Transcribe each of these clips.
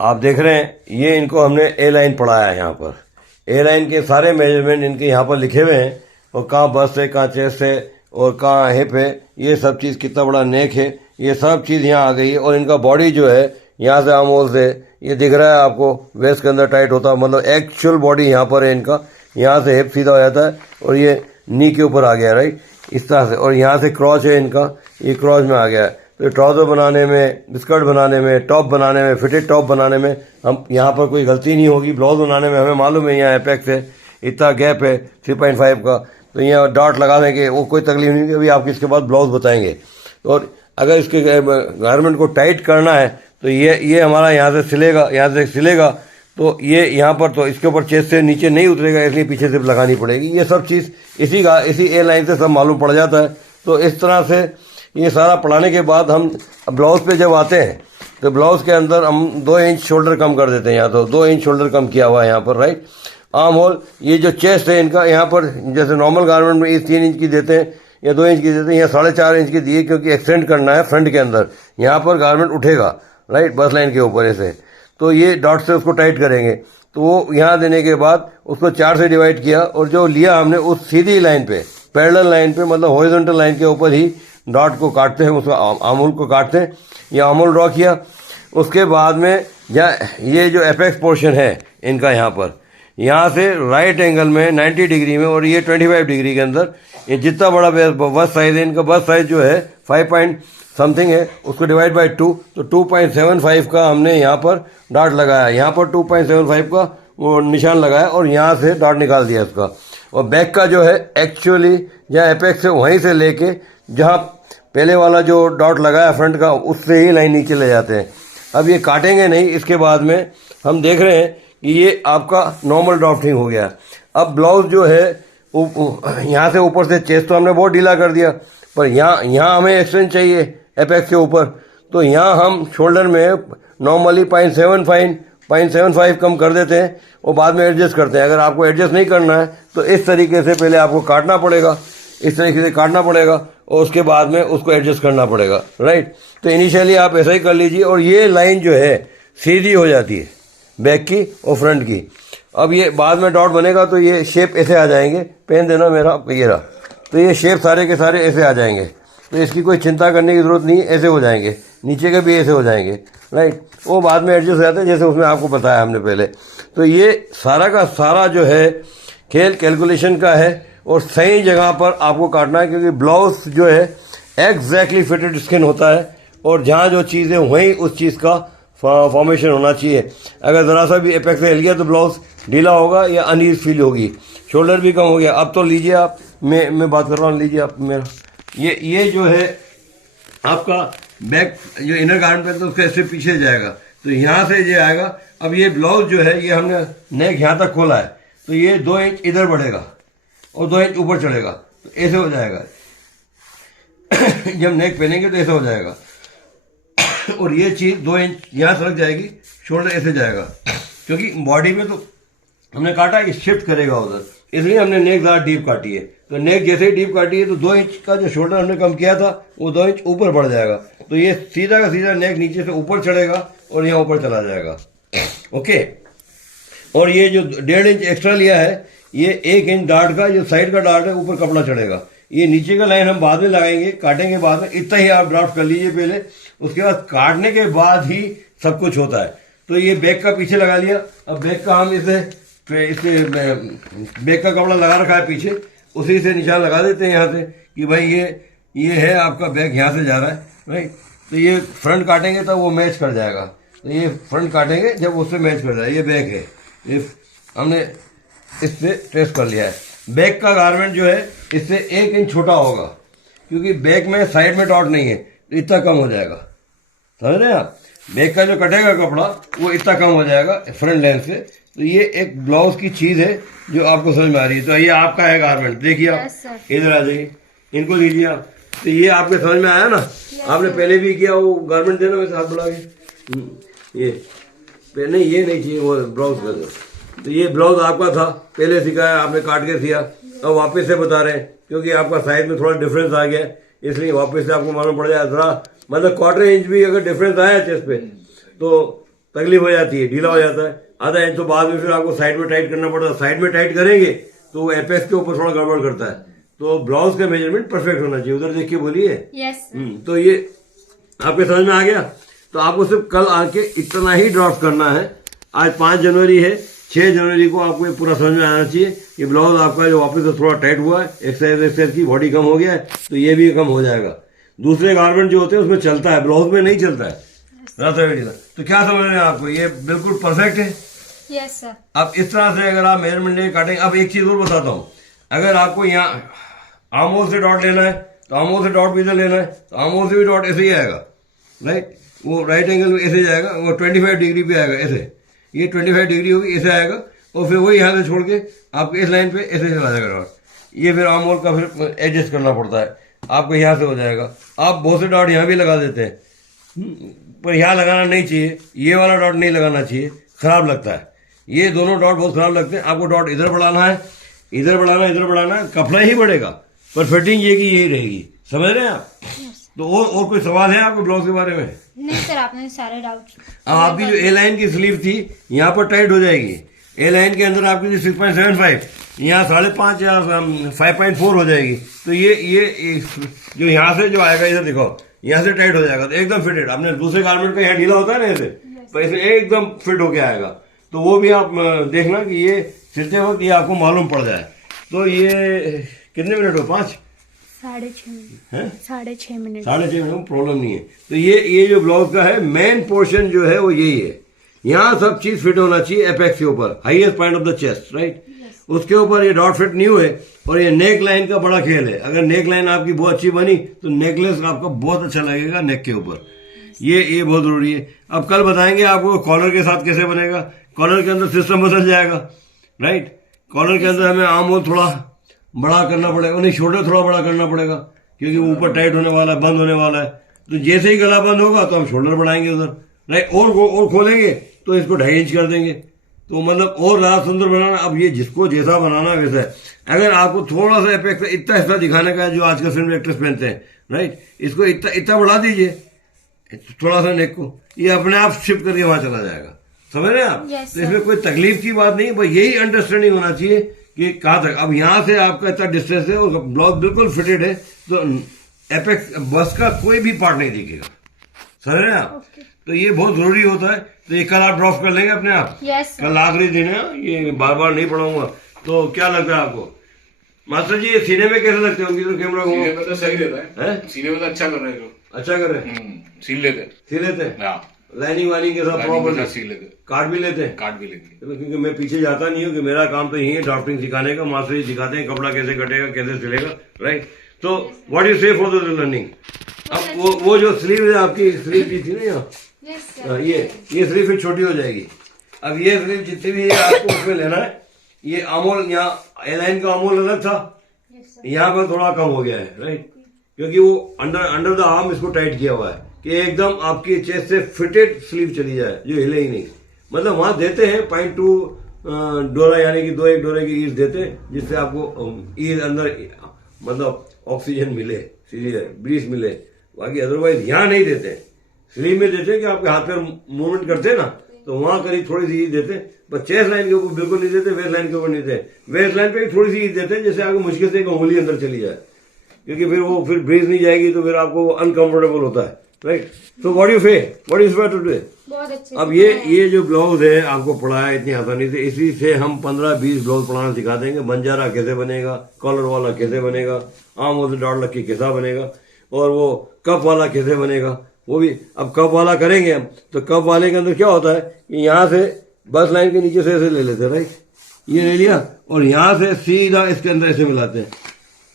आप देख रहे हैं ये इनको हमने ए लाइन पढ़ाया है। यहाँ पर ए लाइन के सारे मेजरमेंट इनके यहाँ पर लिखे हुए हैं, और कहाँ बस्ट है, कहाँ चेस्ट है, और कहाँ हिप है, ये सब चीज़, कितना बड़ा नेक है, ये सब चीज़ यहाँ आ गई है। और इनका बॉडी जो है यहाँ से आमोल से ये दिख रहा है आपको, वेस्ट के अंदर टाइट होता है, मतलब एक्चुअल बॉडी यहाँ पर है इनका। यहाँ से हिप सीधा हो जाता है और ये नी के ऊपर आ गया, राइट, इस तरह से। और यहाँ से क्रॉच है इनका, ये क्रॉच में आ गया है। तो ट्राउज़र बनाने में, स्कर्ट बनाने में, टॉप बनाने में, फिटेड टॉप बनाने में हम यहाँ पर कोई गलती नहीं होगी। ब्लाउज बनाने में हमें मालूम है यहाँ एपेक्स है, इतना गैप है 3.5 का, तो यहाँ डॉट लगा देंगे, वो कोई तकलीफ नहीं। अभी आपको इसके बाद ब्लाउज बताएंगे। और अगर इसके गारमेंट को टाइट करना है तो ये हमारा यहाँ से सिलेगा, यहाँ से सिलेगा, तो ये यहाँ पर तो इसके ऊपर चेस्ट से नीचे नहीं उतरेगा, इसलिए पीछे सिर्फ लगानी पड़ेगी। ये सब चीज़ इसी ए लाइन से सब मालूम पड़ जाता है। तो इस तरह से ये सारा पढ़ाने के बाद हम ब्लाउज पे जब आते हैं तो ब्लाउज के अंदर हम 2 इंच शोल्डर कम कर देते हैं। यहाँ तो 2 इंच शोल्डर कम किया हुआ है यहाँ पर, राइट। आर्म होल, ये जो चेस्ट है इनका, यहाँ पर जैसे नॉर्मल गारमेंट में 3 इंच की देते हैं या 2 इंच की देते हैं, यहाँ 4.5 इंच की दिए, क्योंकि एक्सटेंड करना है फ्रंट के अंदर। यहाँ पर गारमेंट उठेगा, राइट, बस लाइन के ऊपर ऐसे। तो ये डॉट से उसको टाइट करेंगे। तो वो यहाँ देने के बाद उसको 4 से डिवाइड किया, और जो लिया हमने उस सीधी लाइन पे, पैरेलल लाइन पे, मतलब हॉरिजॉन्टल लाइन के ऊपर ही डॉट को काटते हैं, उसको आमूल को काटते हैं। ये आमूल ड्रॉ किया। उसके बाद में ये जो एपेक्स पोर्शन है इनका, यहाँ पर, यहाँ से राइट एंगल में 90 डिग्री में, और ये 25 डिग्री के अंदर, ये जितना बड़ा बस साइज है इनका, बस साइज जो है 5 पॉइंट समथिंग है, उसको डिवाइड बाय 2, तो 2.75 का हमने यहाँ पर डॉट लगाया। यहाँ पर 2.75 का वो निशान लगाया, और यहाँ से डॉट निकाल दिया इसका। और बैक का जो है एक्चुअली जहाँ एपेक्स है वहीं से लेके जहाँ पहले वाला जो डॉट लगाया फ्रंट का, उससे ही लाइन नीचे ले जाते हैं। अब ये काटेंगे नहीं। इसके बाद में हम देख रहे हैं कि ये आपका नॉर्मल ड्राफ्टिंग हो गया। अब ब्लाउज जो है यहाँ से ऊपर से चेस्ट तो हमने बहुत ढीला कर दिया, पर यहाँ हमें एक्सटेंड चाहिए एपेक्स के ऊपर, तो यहाँ हम शोल्डर में नॉर्मली 0.75 कम कर देते हैं, और बाद में एडजस्ट करते हैं। अगर आपको एडजस्ट नहीं करना है तो इस तरीके से पहले आपको काटना पड़ेगा, इस तरीके से काटना पड़ेगा, और उसके बाद में उसको एडजस्ट करना पड़ेगा, राइट। तो इनिशियली आप ऐसा ही कर लीजिए, और ये लाइन जो है सीधी हो जाती है बैक की और फ्रंट की। अब ये बाद में डॉट बनेगा तो ये शेप ऐसे आ जाएंगे। पेन देना मेरा, ये रहा। तो ये शेप सारे के सारे ऐसे आ जाएंगे, तो इसकी कोई चिंता करने की ज़रूरत नहीं, ऐसे हो जाएंगे। नीचे के भी ऐसे हो जाएंगे, राइट। वो बाद में एडजस्ट हो जाते हैं, जैसे उसमें आपको बताया हमने पहले। तो ये सारा का सारा जो है खेल कैलकुलेशन का है, और सही जगह पर आपको काटना है, क्योंकि ब्लाउज जो है एग्जैक्टली फिटेड स्किन होता है, और जहाँ जो चीज़ है वहीं उस चीज़ का फॉर्मेशन होना चाहिए। अगर ज़रा सा भी एपेक्स हिल गया तो ब्लाउज ढीला होगा या अनईज फील होगी। शोल्डर भी कम हो गया। अब तो लीजिए आप, मैं बात कर रहा हूँ, लीजिए आप मेरा, ये जो है आपका बैक जो इनर गारमेंट पे, तो उसका ऐसे पीछे जाएगा, तो यहाँ से ये आएगा। अब ये ब्लाउज जो है, ये हमने नेक यहाँ तक खोला है, तो ये 2 इंच इधर बढ़ेगा और 2 इंच ऊपर चढ़ेगा, तो ऐसे हो जाएगा। जब नेक पहनेंगे तो ऐसे हो जाएगा, और ये चीज़ 2 इंच यहाँ सरक जाएगी, शोल्डर ऐसे जाएगा, क्योंकि बॉडी में तो हमने काटा कि शिफ्ट करेगा उधर, इसलिए हमने नेक ज़्यादा डीप काटी है। तो नेक जैसे ही डीप काटी है तो 2 इंच का जो शोल्डर हमने कम किया था वो 2 इंच ऊपर बढ़ जाएगा, तो ये सीधा का सीधा नेक नीचे से ऊपर चढ़ेगा और यहाँ ऊपर चला जाएगा, ओके। और ये जो 1.5 इंच एक्स्ट्रा लिया है, ये 1 इंच डार्ट का जो साइड का डार्ट है ऊपर कपड़ा चढ़ेगा। ये नीचे का लाइन हम बाद में लगाएंगे, काटेंगे बाद में। इतना ही आप ड्राफ्ट कर लीजिए पहले, उसके बाद काटने के बाद ही सब कुछ होता है। तो ये बैक का पीछे लगा लिया। अब बैक का हम इसे बैक का कपड़ा लगा रखा है पीछे, उसी से निशान लगा देते हैं यहाँ से कि भाई ये है आपका बैक, यहाँ से जा रहा है, राइट। तो ये फ्रंट काटेंगे तब वो मैच कर जाएगा, तो ये फ्रंट काटेंगे जब उससे मैच कर जाए। ये बैक है, ये हमने इससे ट्रेस कर लिया है। बैक का गारमेंट जो है इससे 1 इंच छोटा होगा, क्योंकि बैक में साइड में डॉट नहीं है, तो इतना कम हो जाएगा, समझ रहे हैं आप। बैक का जो कटेगा कपड़ा वो इतना कम हो जाएगा फ्रंट लेंथ से। तो ये एक ब्लाउज की चीज़ है जो आपको समझ में आ रही है। तो ये आपका है गारमेंट, देखिए आप इधर आ जाइए, इनको लीजिए आप। तो ये आपके समझ में आया ना, आपने पहले भी किया वो गारमेंट देना वैसे हाथ बढ़ा के। ये पहले ये नहीं चाहिए वो ब्लाउज का, तो ये ब्लाउज आपका था, पहले सिखाया आपने, काट के सिया, अब वापस से बता रहे हैं, क्योंकि आपका साइज में थोड़ा डिफरेंस आ गया, इसलिए वापस से आपको मालूम पड़ जाए। जरा मतलब 1/4 इंच भी अगर डिफरेंस आया चेस्ट पे तो तकलीफ हो जाती है, ढीला हो जाता है आधा इंच, तो बाद में फिर आपको साइड में टाइट करना पड़ता है। साइड में टाइट करेंगे तो एपेक्स के ऊपर थोड़ा गड़बड़ करता है। तो ब्लाउज का मेजरमेंट परफेक्ट होना चाहिए। उधर देख के बोलिए। यस। तो ये आपके समझ में आ गया। तो आपको सिर्फ कल आके इतना ही ड्राफ्ट करना है। आज 5 जनवरी है, 6 जनवरी को आपको ये पूरा समझ में आना चाहिए कि ब्लाउज आपका जो वापस से थोड़ा टाइट हुआ है, एक्सरसाइज की बॉडी कम हो गया है, तो ये भी कम हो जाएगा। दूसरे गारमेंट जो होते हैं उसमें चलता है, ब्लाउज में नहीं चलता है। तो क्या समझ रहे हैं आपको, ये बिल्कुल परफेक्ट है। Yes sir. अब इस तरह से अगर आप मेजरमेंट लेके काटेंगे। अब एक चीज और बताता हूँ, अगर आपको यहाँ आर्म होल से डॉट लेना है तो आर्म होल से डॉट भी इधर लेना है, तो आर्म होल से भी डॉट ऐसे ही आएगा, राइट। वो राइट एंगल में ऐसे जाएगा, वो 25 डिग्री पे आएगा ऐसे, ये 25 डिग्री होगी ऐसे आएगा, और फिर वही यहाँ से छोड़ के आपको इस लाइन पे ऐसे चला जाएगा डॉट। ये फिर आर्म होल का फिर एडजस्ट करना पड़ता है, आपको यहाँ से हो जाएगा। आप बहुत से डॉट यहाँ भी लगा देते हैं, पर यहाँ लगाना नहीं चाहिए, ये वाला डॉट नहीं लगाना चाहिए, खराब लगता है। ये दोनों डॉट बहुत खराब लगते हैं। आपको डॉट इधर बढ़ाना है, इधर बढ़ाना, इधर बढ़ाना, कपड़ा ही बढ़ेगा पर फिटिंग ये की यही रहेगी। समझ रहे हैं आप? तो और कोई सवाल है आपको ब्लाउज के बारे में? नहीं सर, आपने सारे डाउट। अब आपकी जो ए लाइन की स्लीव थी यहाँ पर टाइट हो जाएगी। ए लाइन के अंदर आपकी जो 6.75 यहाँ 5.5 या 5.4 हो जाएगी। तो ये जो यहाँ से जो आएगा, इधर देखो, यहाँ से टाइट हो जाएगा तो एकदम फिटेड। आपने दूसरे गारमेंट का यहाँ ढीला होता है ना ऐसे, तो ऐसे एकदम फिट होके आएगा। तो वो भी आप देखना कि ये सिलते वक्त ये आपको मालूम पड़ जाए। तो ये कितने मिनट हो? 5 6.5 मिनट है, 6.5 मिनट 6.5 मिनट प्रॉब्लम नहीं है। तो ये जो ब्लाउज का है मेन पोर्शन जो है वो यही है। यहाँ सब चीज फिट होना चाहिए एपेक्स के ऊपर, highest point of the chest, right. उसके ऊपर ये डॉट फिट नहीं हुए। और ये नेक लाइन का बड़ा खेल है। अगर नेक लाइन आपकी बहुत अच्छी बनी तो नेकलेस आपका बहुत अच्छा लगेगा नेक के ऊपर। ये बहुत जरूरी है। अब कल बताएंगे आपको कॉलर के साथ कैसे बनेगा। कॉलर के अंदर सिस्टम बदल जाएगा, राइट। कॉलर के अंदर हमें आर्म होल थोड़ा बड़ा करना पड़ेगा, नहीं शोल्डर थोड़ा बड़ा करना पड़ेगा, क्योंकि ऊपर टाइट होने वाला है, बंद होने वाला है। तो जैसे ही गला बंद होगा तो हम शोल्डर बढ़ाएंगे उधर, राइट। और खोलेंगे तो इसको 2.5 इंच कर देंगे। तो मतलब और ज्यादा सुंदर बनाना। अब ये जिसको जैसा बनाना है वैसा है। अगर आपको थोड़ा सा एपेक्स इतना हिस्सा दिखाने का है जो आजकल फिल्म एक्ट्रेस पहनते हैं, राइट, इसको इतना बढ़ा दीजिए थोड़ा सा नेक को, ये अपने आप शिफ्ट करके वहां चला जाएगा। समझ रहे हैं आप? Yes, तो इसमें कोई तकलीफ की बात नहीं, बस यही अंडरस्टैंडिंग होना चाहिए कि कहाँ तक। अब यहाँ से आपका इतना डिस्टेंस है और ब्लाउज बिल्कुल फिटेड है, तो एपेक्स बस का कोई भी पार्ट नहीं दिखेगा। समझ रहे हैं आप? तो ये बहुत जरूरी होता है। तो ये कल आप ड्रॉप कर लेंगे अपने आप। यस कल आखिरी दिन है, ये बार बार नहीं पढ़ाऊंगा। तो क्या लगता है आपको मास्टर जी, ये सीने में कैसे लगते होंगे? तो कैमरा को सीने में तो सही रहता है, सीने में तो अच्छा कर रहे हैं, अच्छा कर रहे हैं, सील लेते हैं। हाँ, लाइनिंग वाइनिंग के साथ प्रॉपर सील लेते हैं, काट भी लेते हैं। काट भी लेंगे। चलो, क्योंकि मैं पीछे जाता नहीं हूँ कि मेरा काम तो यही है ड्राफ्टिंग सिखाने का। मास्टर जी सिखाते हैं कपड़ा कैसे कटेगा, कैसे सिलेगा, राइट। तो व्हाट यू से फॉर द लर्निंग। अब वो जो स्लीव है आपकी, स्लीव की थी ना यहाँ, ये स्लीव फिर छोटी हो जाएगी। अब ये स्लीव जितनी भी है आपको उसमें लेना है। ये आमोल, यहाँ एलाइन का आमोल अलग था, यहाँ पर थोड़ा कम हो गया है, राइट, क्योंकि वो अंडर द आर्म इसको टाइट किया हुआ है कि एकदम आपकी चेस्ट से फिटेड स्लीव चली जाए, जो हिले ही नहीं। मतलब वहां देते हैं 0.2 डोरा, यानी कि 2-1 डोरे की ईज देते हैं, जिससे आपको ईज अंदर मतलब ऑक्सीजन मिले, सीधी ब्रीज मिले। बाकी अदरवाइज यहाँ नहीं देते, स्लीव में देते हैं कि आपके हाथ पैर मूवमेंट करते हैं ना, तो वहां करीब थोड़ी सी ईज देते हैं। पर चेस्ट लाइन के ऊपर बिल्कुल नहीं देते, वेस्ट लाइन के ऊपर नहीं देते। वेस्ट लाइन पे थोड़ी सी ईज देते हैं, जैसे आपको मुश्किल से एक उंगली अंदर चली जाए, क्योंकि फिर ब्रीज नहीं जाएगी तो फिर आपको अनकंफर्टेबल होता है, राइट। सो व्हाट यू से टुडे। बहुत अच्छे। अब ये जो ब्लाउज है आपको पढ़ाया इतनी आसानी से, इसी से हम 15-20 ब्लाउज पढ़ाना सिखा देंगे। बंजारा कैसे बनेगा, कॉलर वाला कैसे बनेगा, आम से डॉट लग के कैसा बनेगा, और वो कप वाला कैसे बनेगा वो भी। अब कप वाला करेंगे हम, तो कप वाले के अंदर क्या होता है कि यहाँ से बस लाइन के नीचे से ऐसे ले लेते हैं, राइट, ये ले लिया, और यहाँ से सीधा इसके अंदर ऐसे मिलाते हैं,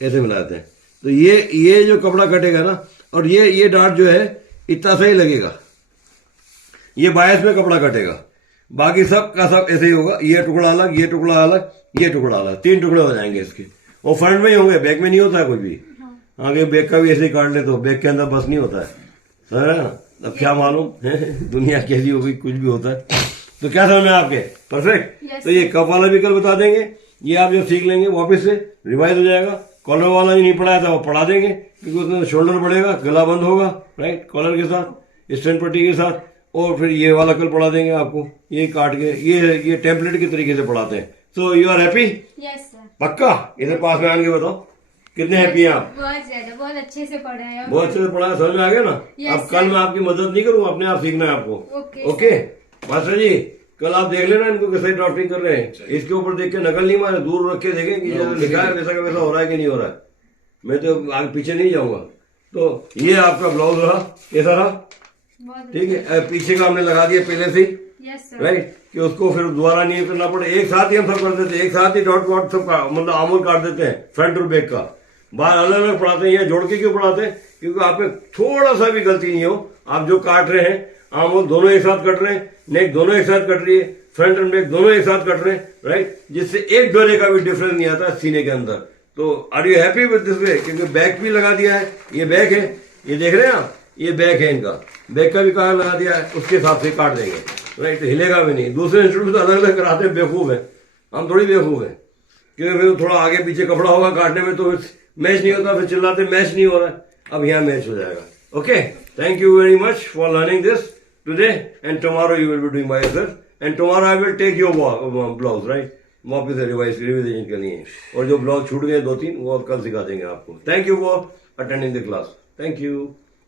ऐसे मिलाते हैं। तो ये जो कपड़ा कटेगा ना, और ये डार्ट जो है इतना सही लगेगा, ये बायस में कपड़ा कटेगा। बाकी सब का सब ऐसे ही होगा, ये टुकड़ा अलग, ये टुकड़ा अलग, ये टुकड़ा अलग, 3 टुकड़े हो जाएंगे इसके। वो फ्रंट में ही होंगे, बैक में नहीं होता है कोई भी। आगे बैक का भी ऐसे ही काट ले तो बैक के अंदर बस नहीं होता है, समझ रहे ना। अब क्या मालूम है दुनिया कैसी हो गई, कुछ भी होता है। तो क्या समझ में आपके? परफेक्ट। तो ये कप वाला भी कल बता देंगे, ये आप जब सीख लेंगे वापस से रिवाइज हो जाएगा। कॉलर वाला भी नहीं पढ़ाया था, वो पढ़ा देंगे, क्योंकि उसमें शोल्डर बढ़ेगा, गला बंद होगा, राइट, कॉलर के साथ, स्टैंड पट्टी के साथ, और फिर ये वाला कल पढ़ा देंगे आपको, ये काट के, ये टेम्पलेट के तरीके से पढ़ाते हैं। So you are happy? Yes sir. पक्का? इधर पास में आके बताओ कितने हैप्पी हैं आप? बहुत ज्यादा, बहुत अच्छे से पढ़ रहे हैं। बहुत अच्छे से पढ़ा, समझ में आ गया ना? Yes, अब कल मैं आपकी मदद नहीं करूँ, अपने आप सीखना है आपको। Okay, ओके मास्टर जी, कल आप देख लेना इनको कैसे ड्राफ्टिंग कर रहे हैं। इसके ऊपर देख के नकल नहीं मारे, दूर रख के देखें कि जैसा लिखा है वैसा का वैसा हो रहा है कि नहीं हो रहा है। मैं तो आगे पीछे नहीं जाऊंगा। तो ये आपका ब्लाउज रहा, कैसा रहा? बहुत ठीक है, पीछे का हमने लगा दिया पहले से ही, यस सर। राइट, कि उसको फिर दोबारा नहीं करना पड़े। एक साथ ही हम सब कर देते हैं, एक साथ ही डॉट वॉट सब मतलब आमूल काट देते हैं, फ्रंट और बैक का। बाहर अलग अलग पढ़ाते हैं, या जोड़ के क्यों पढ़ाते हैं? क्योंकि आप में थोड़ा सा भी गलती नहीं हो, आप जो काट रहे हैं आमूल दोनों एक साथ कट रहे हैं, नेक दोनों एक साथ कट रही है, फ्रंट एंड बैक दोनों एक साथ कट रहे हैं, राइट, जिससे एक डोरे का भी डिफरेंस नहीं आता सीने के अंदर। तो are you happy with this way? क्योंकि बैक भी लगा दिया है, ये बैक है, ये देख रहे हैं आप, ये बैक है इनका, बैक का भी कलर लगा दिया है, उसके हिसाब से काट देंगे, राइट, तो हिलेगा भी नहीं। दूसरे इंस्टीट्यूट तो अलग अलग कराते हैं, बेवकूफ है, हम थोड़ी बेवकूफ है, क्योंकि फिर थोड़ा आगे पीछे कपड़ा होगा काटने में तो मैच नहीं होता, फिर चिल्लाते मैच नहीं हो रहा है। अब यहाँ मैच हो जाएगा। Okay, thank you very much for learning this today, and tomorrow you will be doing my exercise, and tomorrow I will take your blouse, right, वापस से रिवाइजेशन करनी है, और जो ब्लाउज छूट गए 2-3 वो अब कल सिखा देंगे आपको। Thank you for attending the class, thank you.